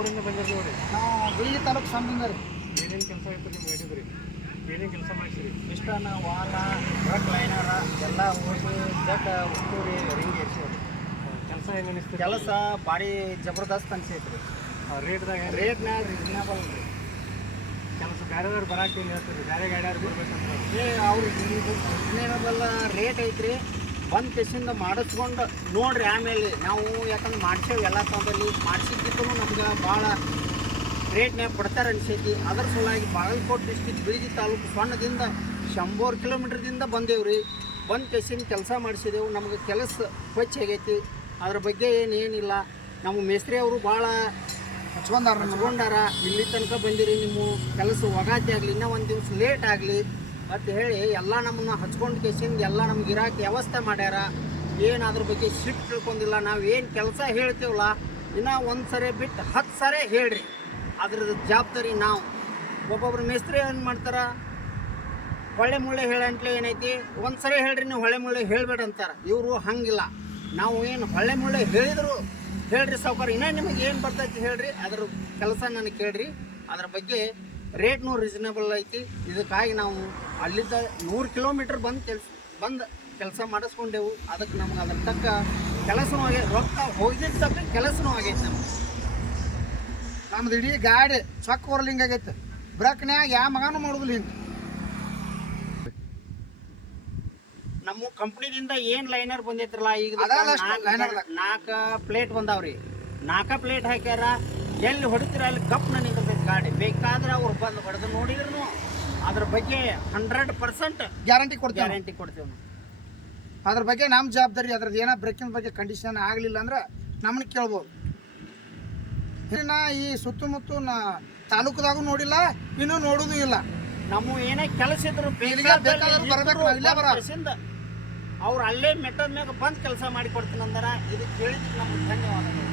ಯಾವೂರಿಂದ ಬಂದಿರಿ ರೀ? ನಾವು ಬೀಳಿ ತಾಲೂಕು ಸಂಬಂಧ ರೀ. ಏನೇನು ಕೆಲಸ ಆಯ್ತು ನಿಮ್ಮ ಗಾಡಿದ್ರಿ? ಏನೇನು ಕೆಲಸ ಮಾಡಿಸಿರಿ? ಪಿಸ್ಟನ್, ವಾಲ, ಟ್ರಕ್ ಲೈನರ ಎಲ್ಲ ಹೋಗಿ ಜಗ್ ಉಸ್ತೂರಿ ರಿಂಗ್ ಇರ್ಸೀವಿ. ಕೆಲಸ ಹೆಂಗೆ ಅನಿಸ್ತೀರಿ? ಕೆಲಸ ಭಾರಿ ಜಬರ್ದಸ್ತ್ ಅನ್ಸೈತೆ ರೀ. ರೇಟ್ದಾಗ ರೇಟ್ನಾಗ ರೀಸನೇಬಲ್ ರೀ. ಕೆಲಸ ಬೇರೆದವ್ರು ಬರಾಕ್ ಏನು ಹೇಳ್ತೀರಿ? ಬೇರೆ ಗಾಡಿಯವ್ರು ಬರ್ಬೇಕಂದ್ರೆ ಅವ್ರಿಗೆ ರೀಸನೇಬಲ್ ರೇಟ್ ಐತ್ರಿ. ಒಂದು ಕೆಸಿಂದ ಮಾಡಿಸ್ಕೊಂಡು ನೋಡ್ರಿ. ಆಮೇಲೆ ನಾವು ಯಾಕಂದ್ರೆ ಮಾಡ್ಸೇವೆ ಎಲ್ಲ ತಂದಲ್ಲಿ ಮಾಡಿಸಿದ್ದಕ್ಕೂ ನಮ್ಗೆ ಭಾಳ ರೇಟ್ನ್ಯಾಗ ಕೊಡ್ತಾರೆ ಅನಿಸೈತಿ. ಅದ್ರ ಸಲುವಾಗಿ ಬಾಗಲಕೋಟೆ ಡಿಸ್ಟಿಕ್ ಬೀಳಗಿ ತಾಲೂಕು ಸಣ್ಣದಿಂದ 100 ಕಿಲೋಮೀಟ್ರದಿಂದ ಬಂದೇವ್ರಿ. ಒಂದು ಕೆಸಿನ ಕೆಲಸ ಮಾಡಿಸಿದೆವು. ನಮ್ಗೆ ಕೆಲಸ ಸ್ವಚ್ಛ ಆಗೈತಿ. ಅದ್ರ ಬಗ್ಗೆ ಏನಿಲ್ಲ. ನಮ್ಮ ಮೇಸ್ತ್ರಿ ಅವರು ಭಾಳ ಹಚ್ಕೊಂಡಾರ. ಇಲ್ಲಿ ತನಕ ಬಂದಿರಿ, ನಿಮ್ಮ ಕೆಲಸ ಒಗಾತಿ ಆಗಲಿ, ಇನ್ನೂ ಒಂದು ದಿವ್ಸ ಲೇಟ್ ಆಗಲಿ ಮತ್ತು ಹೇಳಿ ಎಲ್ಲ ನಮ್ಮನ್ನ ಹಚ್ಕೊಂಡು ಕೆಸಿಂದ ಎಲ್ಲ ನಮ್ಗೆ ಇರಾಕೆ ವ್ಯವಸ್ಥೆ ಮಾಡ್ಯಾರ. ಏನು ಅದ್ರ ಬಗ್ಗೆ ಸಿಟ್ಟು ತಿಳ್ಕೊಂಡಿಲ್ಲ. ನಾವು ಏನು ಕೆಲಸ ಹೇಳ್ತೀವಲ್ಲ ಇನ್ನೂ ಒಂದು ಸರಿ ಬಿಟ್ಟು 10 ಸರಿ ಹೇಳ್ರಿ. ಅದ್ರದ್ದು ಜವಾಬ್ದಾರಿ ನಾವು. ಒಬ್ಬೊಬ್ರು ಮೇಸ್ತ್ರಿ ಏನು ಮಾಡ್ತಾರೆ, ಹೊಳೆ ಮುಳ್ಳೆ ಹೇಳಂಟ್ಲೆ ಏನೈತಿ, ಒಂದು ಸರಿ ಹೇಳ್ರಿ ನೀವು ಹೊಳೆ ಮುಳ್ಳೆ ಹೇಳಬೇಡ ಅಂತಾರೆ. ಇವರು ಹಂಗಿಲ್ಲ. ನಾವು ಏನು ಹೊಳೆ ಮುಳ್ಳೆ ಹೇಳಿದ್ರು ಹೇಳ್ರಿ ಸಾವುಕಾರ, ಇನ್ನೂ ನಿಮಗೆ ಏನು ಬರ್ತೈತಿ ಹೇಳ್ರಿ, ಅದ್ರ ಕೆಲಸ ನನಗೆ ಕೇಳ್ರಿ. ಅದ್ರ ಬಗ್ಗೆ ರೇಟ್ನೂ ರೀಸನೇಬಲ್ ಐತಿ. ಇದಕ್ಕಾಗಿ ನಾವು ಅಲ್ಲಿದ್ದ 100 ಕಿಲೋಮೀಟ್ರ್ ಬಂದು ಕೆಲಸ ಮಾಡಿಸ್ಕೊಂಡೆವು. ಅದಕ್ಕೆ ನಮ್ಗೆ ಅದ್ರ ತಕ್ಕ ಕೆಲಸನೂ ಆಗೈತೆ. ರೊಕ್ಕ ಹೋಗಿದ್ದ ತಕ್ಕ ಕೆಲಸನೂ ಆಗೈತೆ. ನಮ್ದು ಇಡೀ ಗಾಡಿ ಚಕ್ ಹೊರಲಿಂಗ್ ಆಗೈತೆ. ಬ್ರೇಕ್ನ್ಯಾಗ ಯಾವ ಮಗನೂ ಮಾಡೋದಿಲ್ಲ. ಹಿಂಗೆ ನಮ್ಮ ಕಂಪ್ನಿದಿಂದ ಏನು ಲೈನರ್ ಬಂದೈತ್ರಲ್ಲ, ಈಗ 4 ಪ್ಲೇಟ್ ಬಂದಾವ್ರಿ. 4 ಪ್ಲೇಟ್ ಹಾಕ್ಯಾರ. ಎಲ್ಲಿ ಹೊಡಿತೀರ ಅಲ್ಲಿ ಗಪ್ನ ನಿಂತಿರ್ತೈತೆ ಗಾಡಿ. ಬೇಕಾದ್ರೆ ಅವ್ರು ಬಂದು ಹೊಡೆದು ನೋಡಿದ್ರು ಅದ್ರ ಬಗ್ಗೆ 100% ಗ್ಯಾರಂಟಿ ಕೊಡ್ತೇವೆ ನಾವು. ಅದ್ರ ಬಗ್ಗೆ ನಮ್ಮ ಜವಾಬ್ದಾರಿ. ಅದ್ರದ್ದು ಏನೋ ಬ್ರೇಕಿನ ಬಗ್ಗೆ ಕಂಡೀಷನ್ ಆಗಲಿಲ್ಲ ಅಂದ್ರೆ ನಮ್ಮನ್ನ ಕೇಳ್ಬೋದು. ನಾ ಈ ಸುತ್ತಮುತ್ತ ತಾಲೂಕದಾಗೂ ನೋಡಿಲ್ಲ, ಇನ್ನೂ ನೋಡೋದು ಇಲ್ಲ. ನಮ್ಮ ಏನೇ ಕೆಲಸ ಇದ್ರು ಅವ್ರು ಅಲ್ಲೇ ಮೆಟ್ಟದ ಮ್ಯಾಗ ಬಂದು ಕೆಲಸ ಮಾಡಿ ಕೊಡ್ತೀನಿ ಅಂದಾರ. ಇದಕ್ಕೆ ಹೇಳಿದ್ರೆ ನಮ್ಗೆ ಧನ್ಯವಾದಗಳು.